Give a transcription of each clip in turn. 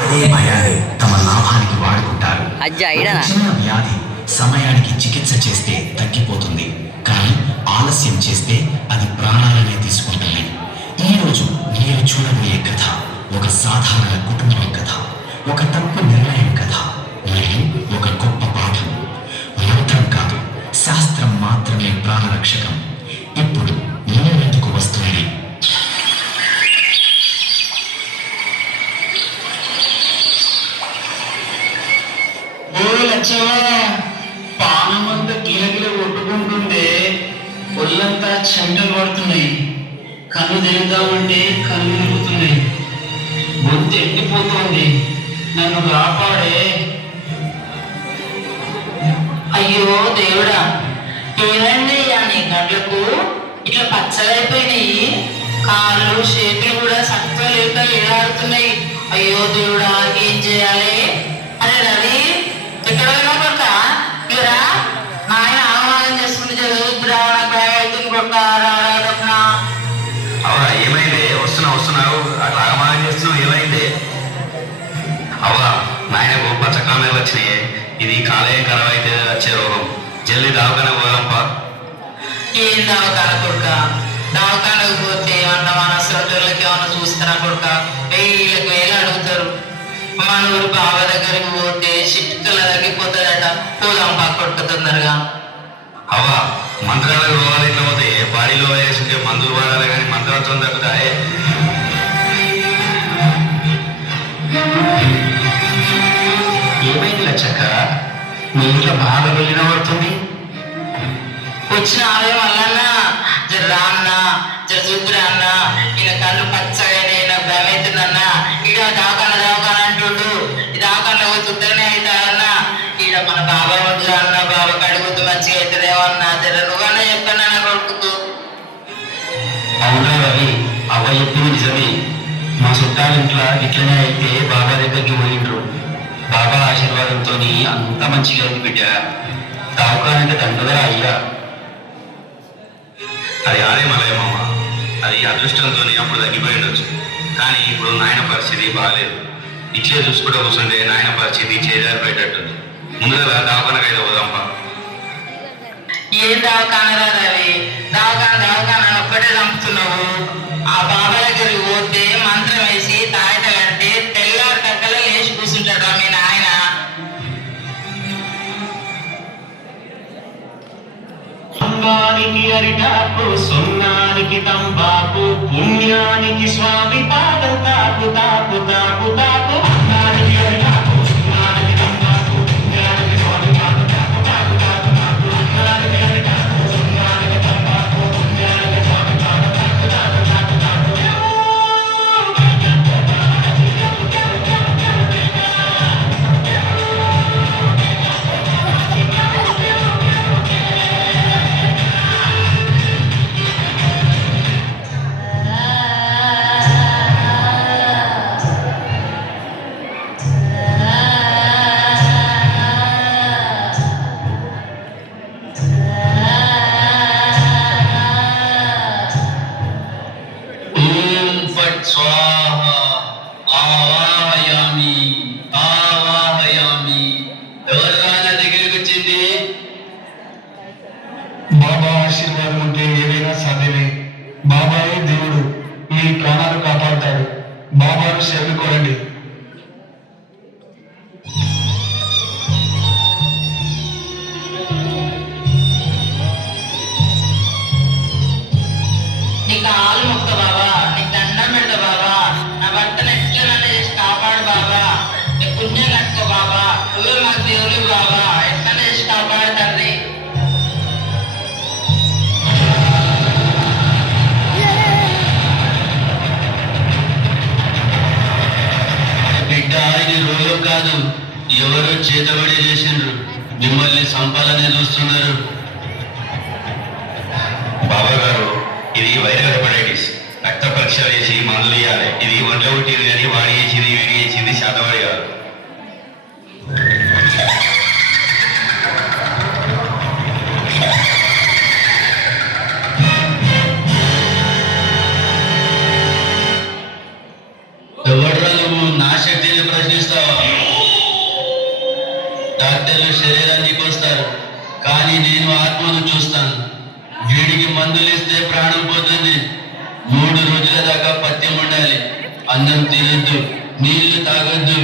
అదే భయాన్ని తమ లాభానికి వాడుకుంటారు. చిన్న వ్యాధి సమయానికి చికిత్స చేస్తే తగ్గిపోతుంది, కానీ ఆలస్యం చేస్తే అది ప్రాణాలనే తీసుకుంటుంది. ఈరోజు మీరు చూడబోయే కథ ఒక సాధారణ కుటుంబం కథ, ఒక తప్పు నిర్ణయం కథ మరియు ఒక గొప్ప పాఠం. మంత్రం కాదు, శాస్త్రం మాత్రమే ప్రాణరక్షకం. ఇప్పుడు మీ ముందుకు వస్తుంది పానమంతా గిలగిల కొట్టుకుంటుందే, ఒళ్ళంతా చెమటలు పడుతున్నాయి. కళ్ళు తెరుద్దామంటే కళ్ళు నిలుపుతున్నాయి. గొంతు ఎండిపోతుంది. నన్ను కాపాడే. అయ్యో దేవుడా, ఏమైంది నీ గడ్లకు ఇట్లా పచ్చలైపోయినాయి? కాళ్ళు చేతులు కూడా సత్వ లేక ఏడాడుతున్నాయి. అయ్యో దేవుడా, ఏం చేయాలి? అరే రవి, ఎక్కడ కొడుక ఇరా, నాయన ఆహ్వానం చేసుకుంటే చదువుతురా, నాకు భయం అవుతుంది కొడుక. అవునా, ఏమైంది? వస్తున్నావు అట్లా ఆగమాగం చేస్తున్నావు, ఏమైంది? అవా నాయనకు పచ్చకామెలు వచ్చినాయి. ఇది కాలేయం ఖరాబ్ అయితే వచ్చే రోగం. జల్దీ దావకానే పోదాంపా. ఏం దవాఖాన కొడుక? దవాఖానకు పోతే ఏమన్నా మన సోదరులకి ఏమన్నా చూస్తారా కొడుక? వీళ్ళకి వేలు అడుగుతారు. మన ఊరు బాబా దగ్గరికి పోతే చిట్టుకల తగ్గిపోతుందట. పోదాం పా కొడుక తొందరగా. అవా మంత్రాలకు రోగాలు ఇట్లా పోతే బాడీలో వేసుకుంటే మందులు వాడాలి, కానీ మంత్రాలతో తగ్గుతాయి. ఏమైంది లచ్చక్క? మీ ఇంట్లో బాగా వెళ్ళిన పడుతుంది. వచ్చిన ఆమె మళ్ళన్నా జర రా అన్న, జర చూపురా అన్న, ఈయన కళ్ళు పచ్చగా నాకు భయం అవుతుందన్నా. ఈడ దవాఖాన అంటుండు. ఈ దవాఖానలో పోతే ఉత్తరనే అవుతాడన్నా. ఈడ మన బాబా వద్దురా అన్న, బాబా కడుగుతూ మంచిగా అవుతుందేమో అన్నా. జర నువ్వన్నా చెప్పన్నా నా కొడుకు. అవునా రవి, అవ్వ చెప్పింది నిజమే. మా చుట్టాల ఇంట్లో ఇట్లనే అయితే బాబా దగ్గరికి పోయిండ్రు. బాబా ఆశీర్వాదంతో అంత మంచిగా అయింది బిడ్డ. దావకానంటే దండగా అయ్యా. అది ఆడే మలయమ్మ, అది అదృష్టంతో అప్పుడు తగ్గిపోయి ఉండొచ్చు. కానీ ఇప్పుడు నాయన పరిస్థితి బాగాలేదు. ఇట్లే చూసుకుంటూ కూర్చుంటే నాయన పరిస్థితి చేజారిపోయేటట్టుంది. ముందుగా దావకానకైతే పోదాంపా. ఏం దవాఖానరా రవి? దవాఖాన ఒక్కటే చంపుతున్నావు. ఆ బాబా దగ్గరికి పోతే మంత్రం వేసి తాయిత కడితే తెల్లారి కక్కల లేచి కూర్చుంటాడు మీ నాయన. అంగానికి అరిటాకు, సున్నానికి తంబాకు, పుణ్యానికి స్వామి పాదం తాకు తాకు తాకు తాకు. అంగానికి అరిటాకు, సున్నానికి తంబాకు, పుణ్యానికి స్వామి పాదం తాకు తాకు తాకు తాకు. అంగానికి అరిటాకు, సున్నానికి తంబాకు, పుణ్యానికి స్వామి పాదం తాకు తాకు తాకు తాకు. ఓం ఫట్ స్వాహ ఆవాహయామి ఆవాహయామి. ఎవర్రా నా దగ్గరికి వచ్చింది? బాబా ఆశీర్వాదం ఉంటే ఏదైనా సాధ్యమే. బాబాయే దేవుడు, మీ ప్రాణాలు కాపాడుతాడు. బాబాను శరణు కోరండి. నీకు ఆలు మొక్క బాబా, నీకు దండం పెడతా బాబా. నా భర్తను ఎట్లా చేసి కాపాడు బాబా. నీ పుణ్యం కట్టుకో బాబా. నువ్వే మాకు దేవుడు బాబా, ఎట్లా చేసి కాపాడు తండ్రి. బిడ్డ, ఇది రోగం కాదు. ఎవరు చేతబడి చేసిండ్రు. మిమ్మల్ని సంపాలనే చూస్తున్నారు. బాబా గారు, ఇది వైరల్ హెపటైటిస్. రక్త పరీక్ష వేసి మందులు ఇవ్వాలి. ఇది ఒంట్లో పుట్టింది, కానీ వాడి చేసింది వీడి చేసింది శాతవాడి కాదు. ఎవడ్రా నువ్వు నా శక్తిని ప్రశ్న డాక్టర్లు శరీరాన్ని కోస్తారు, కానీ నేను ఆత్మను చూస్తాను. వీడికి మందులు ఇస్తే ప్రాణం పోతుంది. 3 రోజుల దాకా పథ్యం ఉండాలి. అన్నం తినొద్దు, నీళ్లు తాగొద్దు.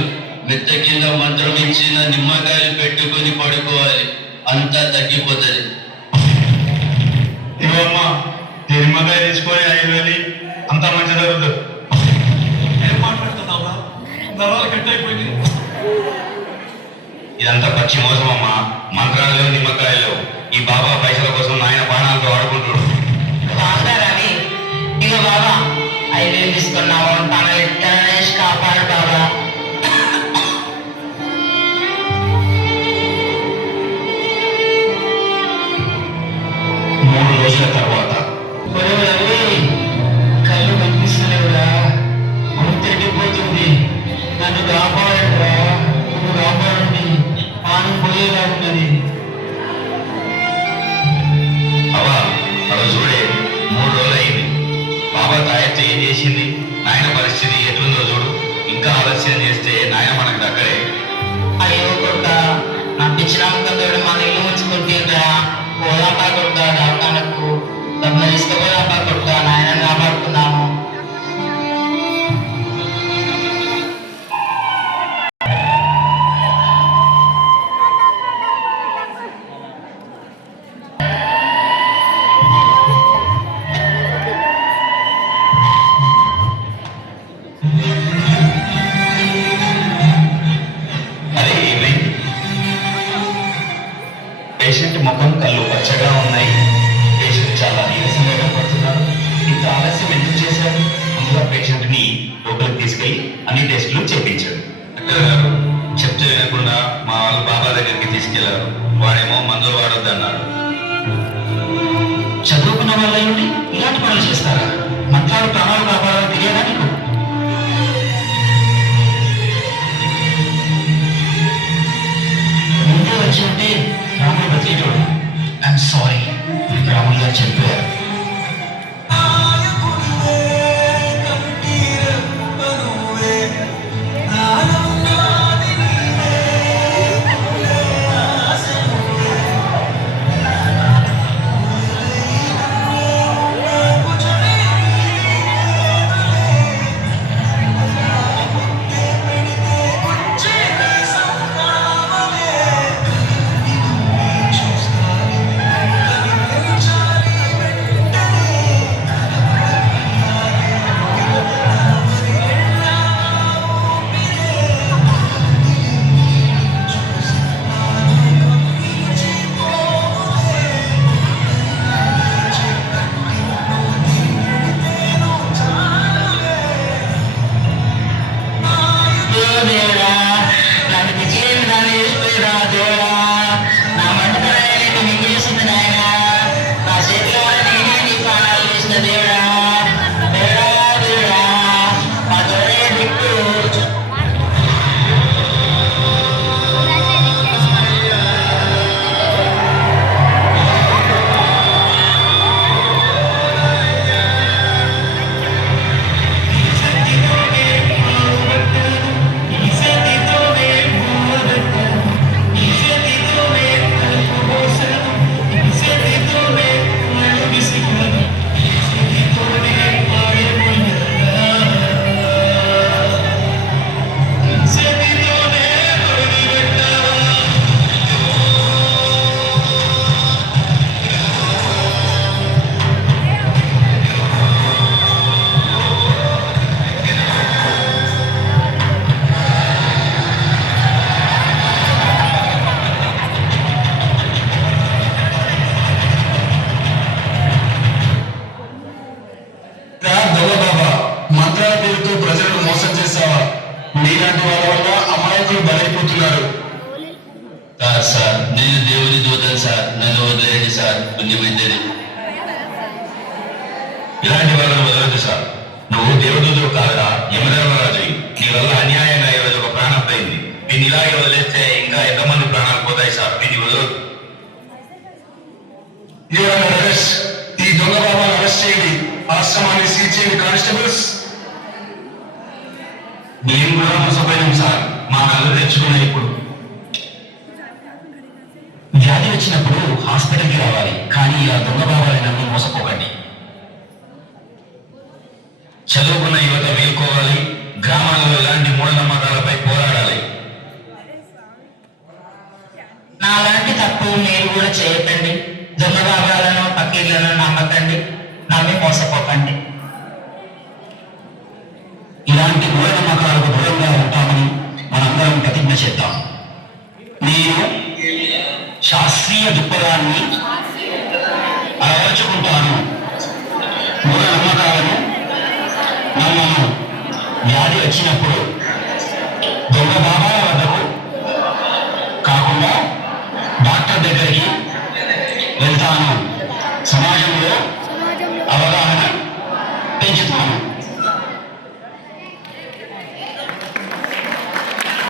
మెత్త కింద మంత్రం ఇచ్చిన నిమ్మకాయలు పెట్టుకొని పడుకోవాలి. అంతా తగ్గిపోతుంది. ఇవమ్మా నిమ్మకాయ తీసుకొని 5 వేలు అంతా మంచి జరుగుతుంది. ఏం మాట్లాడుతున్నావురా? నరాలు కట్ అయిపోయింది. ఇదంతా పచ్చి మోసం అమ్మా. మంత్రాలు లేవు, నిమ్మకాయలు లేవు. ఈ బాబా పైసల కోసం నాయన ప్రాణాలతో ఆడుకుంటాడు. బాగా రవి, ఇక బాబా 5,000 తీసుకున్నావు, తన ఎట్టేసి కాపాడు బాబా. మూడు రోజుల తర్వాత ఒరే రవి, కళ్ళు కనిపిస్తలేవురా, గుర్తెండిపోతుంది. నన్ను కాపాడరా, నువ్వు కాపాడండి. పానం పోయేలా ఉన్నది. అవా అవి చూడే 3 రోజులు అయింది. బాబా తాయెత్తు ఏం చేసింది? నాయన పరిస్థితి ఎట్లుందో చూడు. ఇంకా ఆలస్యం చేస్తే నాయన మనకు దగ్గరే. అయ్యో కొట్ట, నా పిచ్చి నమ్మకంతో మన ఇల్లు ఉంచుకుంటుండ్రా. పోదాపా కొట్ట, డాక్టర్లకు డబ్బులు తీసుకుపోదాపా కొట్ట, నాయన కాపాడుకున్నాము. అరే ఏమైంది? పేషెంట్ ముఖం, కళ్ళు పచ్చగా ఉన్నాయి. పేషెంట్ చాలా నీరసంగా కనపడుతున్నారు. ఇంత ఆలస్యం ఎందుకు చేశారు? ముందుగా పేషెంట్ ని లోపలికి తీసుకెళ్లి అన్ని టెస్టులు చేయించాడు. డాక్టర్ గారు చెప్తే వినకుండా మా వాళ్ళు బాబా దగ్గరికి తీసుకెళ్లారు. వాడేమో మందులు వాడొద్దన్నాడు. చదువుకున్న వాళ్ళ నుండి ఇలాంటి పనులు చేస్తారా? మంత్రాలు ప్రాణాలు కాపాడాలని తెలియదా నీకు? ముందే వచ్చి ఉంటే రాముడు బతికేటోడు. ఐఎమ్ సారీ, రాములు గారు చెప్పారు. మీలాంటి వాళ్ళ వల్ల అమాయకులు బలైపోతున్నారు. సార్, నేను దేవుని దూతను సార్, నన్ను వదిలేయండి సార్, పుణ్యమైందని. ఇలాంటి వాళ్ళని వదలదు సార్. నువ్వు దేవదూతుడు కాదురా, యమధర్మరాజు. నీ వల్ల అన్యాయంగా ఈరోజు ఒక ప్రాణం పోయింది. దీన్ని ఇలాగే వదిలేస్తే ఇంకా ఎంతమంది ప్రాణాలు పోతాయి సార్. దీన్ని వదలదు. ఈ దొంగ బాబాను అరెస్ట్ చేయండి. ఆశ్రమాన్ని సీజ్ చేయండి కానిస్టేబుల్స్. మేము కూడా మోసపోయినాం సార్. మా కళ్ళు తెచ్చుకున్నాయి ఇప్పుడు. చెప్పకండి. ఇలాంటి మూఢనమ్మకాలకు దూరంగా ఉంటామని మనందరం ప్రతిజ్ఞ చేద్దాం. నేను శాస్త్రీయ దృక్పథాన్ని అలవర్చుకుంటాను. మూఢనమ్మకాలను నమ్మను. వ్యాధి వచ్చినప్పుడు దొంగ బాబాల వద్దకు కాకుండా డాక్టర్ దగ్గరికి వెళ్తాను. సమాజం